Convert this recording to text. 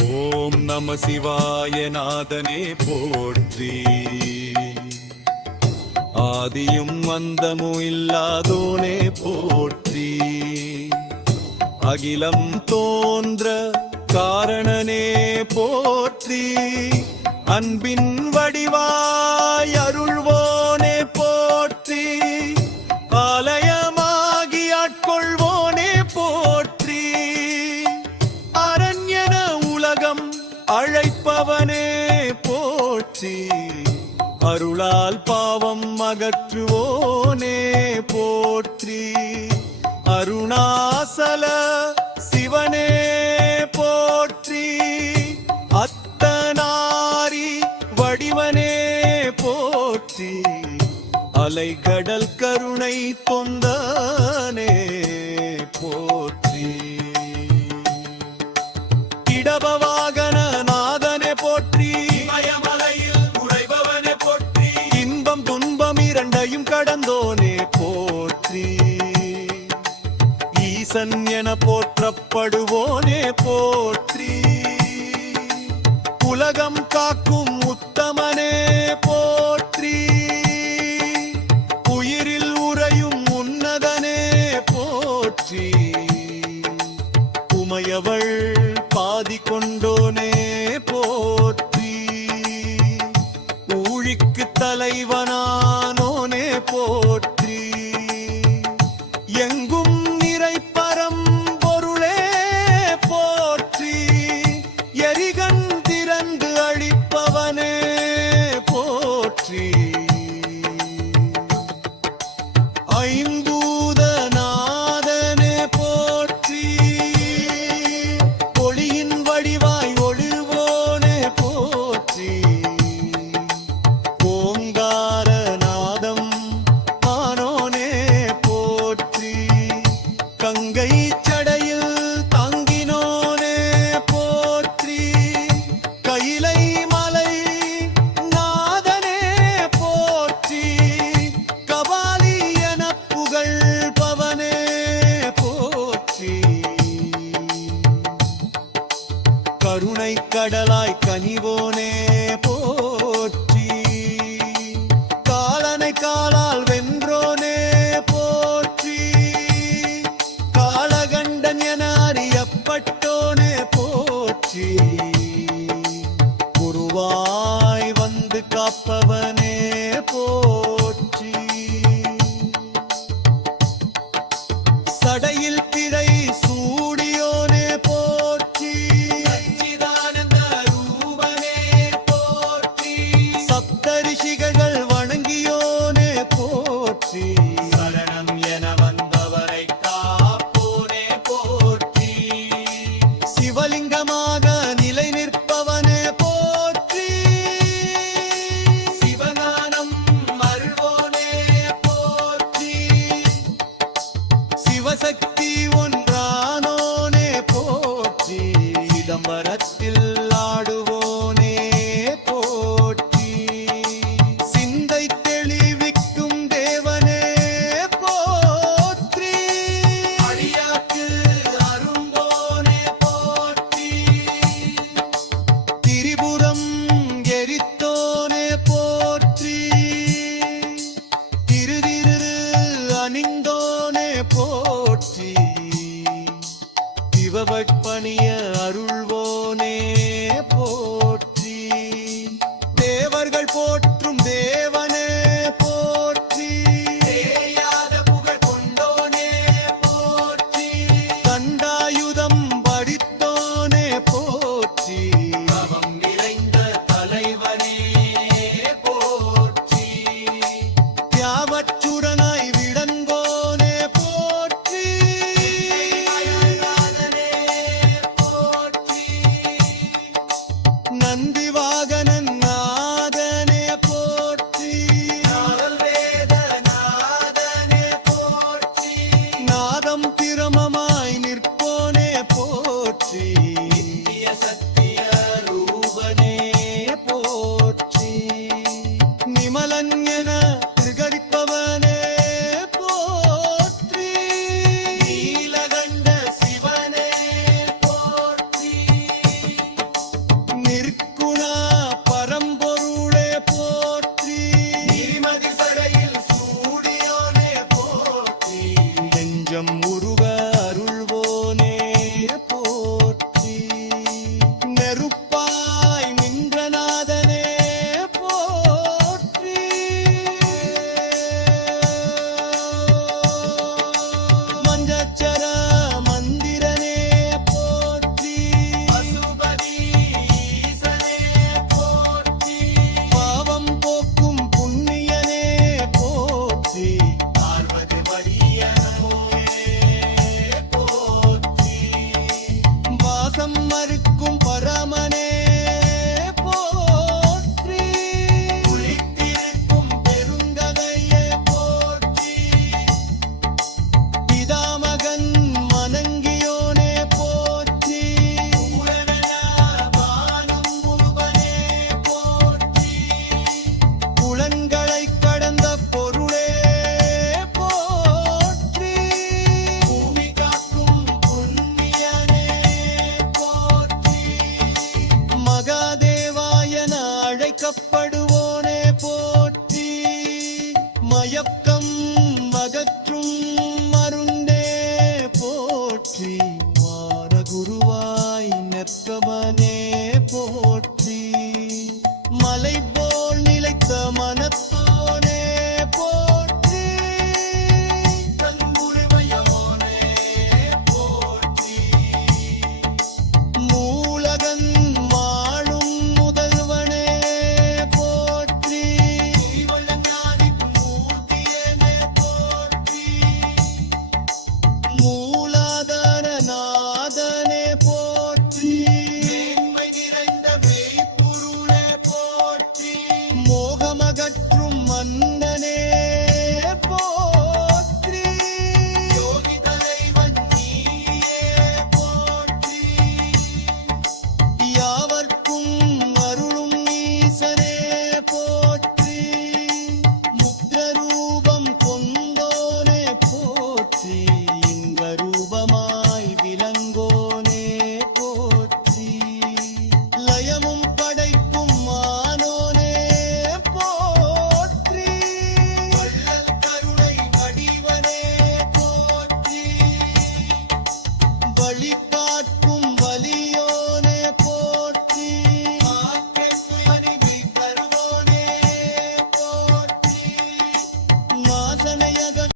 ஓம் நம சிவாய நாதனே போற்றி. ஆதியும் அந்தமும் இல்லாதோனே போற்றி. அகிலம் தோன்ற காரணனே போற்றி. அன்பின் வடிவாய் அருள்வோனே போற்றி. ஆலயமாகி ஆட்கொள்வோனே போற்றி. அரண்யன உலகம் அழைப்பவனே போற்றி. அருளால் பாவம் அகற்றுவோனே போற்றி. அருணாசல சிவனே போற்றி. அத்தனாரி வடிவனே போற்றி. அலைகடல் கருணை தொந்தனே போற்றி. இடபவாகன நாதனே போற்றி. இமயமலையில் உறைபவனே போற்றி. இன்பம் துன்பம் இரண்டையும் கடந்தோனே போற்றி. ஈசன் என போற்றப்படுவோனே போற்றி. உலகம் காக்கும் உத்தமனே போற்றி. உயிரில் உறையும் உன்னதனே போற்றி. உமையவள் பாதி கொண்டோனே போற்றி. ஊழிக்கு தலைவனானோனே போற்றி. எங்கும் நிறை பரம்பொருளே போற்றி. எரிகண் திறந்து அழிப்பவனே போற்றி. ஐம்பூதநாதனே போற்றி. ஒளியின் வடிவாய் ஒளிர்வோனே போற்றி. ஓங்காரநாதம் ஆனோனே போற்றி. கங்கை சடையில் தாங்கினோனே போற்றி. கைலை மலை நாதனே போற்றி. கபாலி என புகழ்பவனே போற்றி. கருணை கடலாய் கனிவோனே போற்றி. காலனை காலால் வென்றோனே போற்றி. காலகண்டன் என அறியப்பட்டோனே போற்றி. குருவாய் வந்து காப்பவனே போற்றி. சடையில் பிறை சூடியோனே போற்றி. சச்சிதானந்த ரூபனே போற்றி. சப்தரிஷிகள் வணங்கியோனே போற்றி. சரணம் என வந்தவரை காப்போனே போற்றி. சிவலிங்கமாக நிலை நிற்பவனே போற்றி. சிவஞானம் அருள்வோனே போற்றி. சிவசக்தி ஒன்றானோனே போற்றி. சிதம்பரத்தில் ஆடுவோனே போற்றி. சிந்தை தெளிவிக்கும் தேவனே போற்றி. அடியாக்கு அரும்போனே போற்றி. திரிபுரம் எரித்தோனே போற்றி. திருதிரு அணிந்தோனே போற்றி.